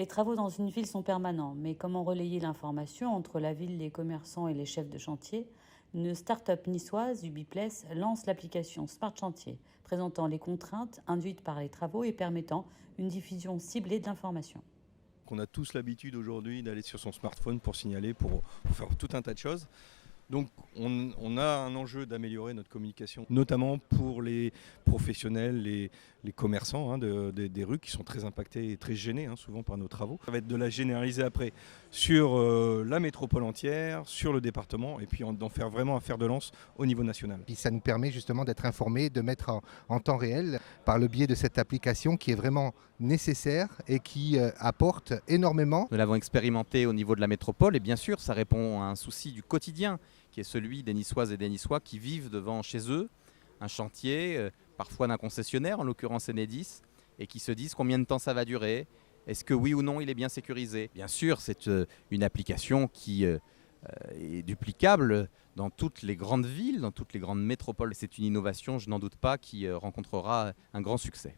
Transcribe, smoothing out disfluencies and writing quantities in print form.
Les travaux dans une ville sont permanents, mais comment relayer l'information entre la ville, les commerçants et les chefs de chantier? Une start-up niçoise, Ubiplace, lance l'application Smart Chantier, présentant les contraintes induites par les travaux et permettant une diffusion ciblée de l'information. On a tous l'habitude aujourd'hui d'aller sur son smartphone pour signaler, pour faire tout un tas de choses. Donc on a un enjeu d'améliorer notre communication, notamment pour les professionnels, les commerçants des rues qui sont très impactés et très gênés souvent par nos travaux. Ça va être de la généraliser après sur la métropole entière, sur le département et puis d'en faire vraiment un fer de lance au niveau national. Puis ça nous permet justement d'être informés, de mettre en temps réel par le biais de cette application qui est vraiment nécessaire et qui apporte énormément. Nous l'avons expérimenté au niveau de la métropole et bien sûr ça répond à un souci du quotidien qui est celui des Niçoises et des Niçois qui vivent devant chez eux un chantier, parfois d'un concessionnaire, en l'occurrence Enedis, et qui se disent combien de temps ça va durer, est-ce que oui ou non il est bien sécurisé. Bien sûr c'est une application qui est duplicable dans toutes les grandes villes, dans toutes les grandes métropoles. C'est une innovation, je n'en doute pas, qui rencontrera un grand succès.